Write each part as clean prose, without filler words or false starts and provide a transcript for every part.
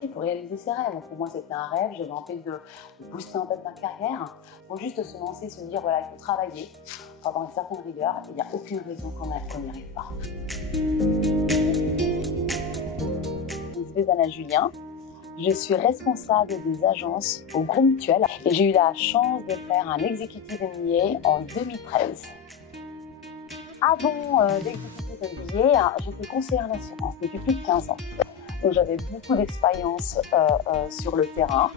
Il faut réaliser ses rêves. Pour moi, c'était un rêve. J'avais envie de booster en fait ma carrière. Il faut juste se lancer, se dire voilà, il faut travailler, il faut avoir une certaine rigueur. Il n'y a aucune raison qu'on n'y arrive pas. Je suis Anna Julien. Je suis responsable des agences au groupe Mutuel et j'ai eu la chance de faire un executive MBA en 2013. Avant l'executive MBA, j'étais conseillère d'assurance depuis plus de 15 ans. Donc j'avais beaucoup d'expérience sur le terrain,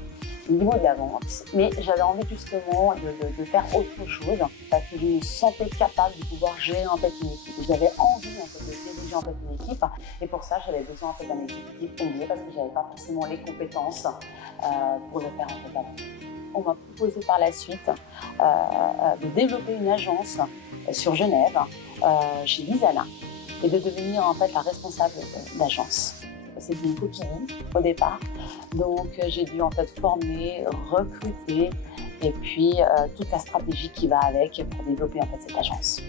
au niveau de la vente, mais j'avais envie justement de faire autre chose parce que je me sentais capable de pouvoir gérer en fait une équipe. J'avais envie en fait de diriger en fait une équipe et pour ça j'avais besoin en fait d'un exécutif MBA parce que j'avais pas forcément les compétences pour le faire en fait avant. On m'a proposé par la suite de développer une agence sur Genève chez Visana et de devenir en fait la responsable d'agence. C'était une coquille au départ, donc j'ai dû en fait former, recruter et puis toute la stratégie qui va avec pour développer en fait cette agence.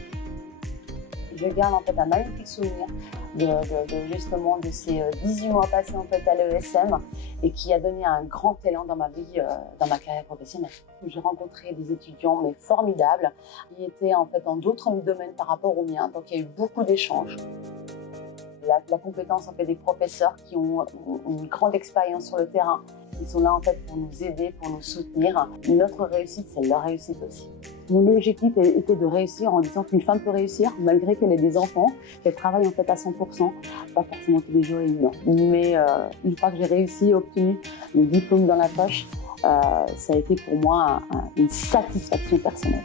Je garde en fait un magnifique souvenir justement de ces 18 mois passés en fait à l'ESM et qui a donné un grand élan dans ma vie, dans ma carrière professionnelle. J'ai rencontré des étudiants mais formidables qui étaient en fait dans d'autres domaines par rapport aux miens, donc il y a eu beaucoup d'échanges. La compétence en fait des professeurs qui ont une grande expérience sur le terrain, qui sont là en fait pour nous aider, pour nous soutenir. Notre réussite, c'est leur réussite aussi. Mon objectif était de réussir en disant qu'une femme peut réussir malgré qu'elle ait des enfants, qu'elle travaille en fait à 100%, pas forcément tous les jours évident. Mais une fois que j'ai réussi et obtenu le diplôme dans la poche, ça a été pour moi une satisfaction personnelle.